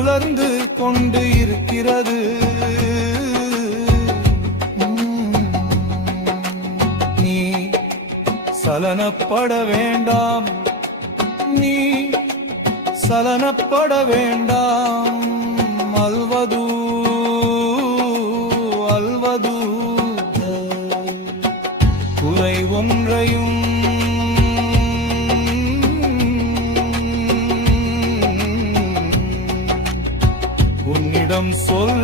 சுழர்ந்து கொண்டு இருக்கிறது. நீ சலனப்பட வேண்டாம், நீ சலனப்பட வேண்டாம். அல்வது அல்வது குறை ஒன்றையும் உன்னிடம் சொல்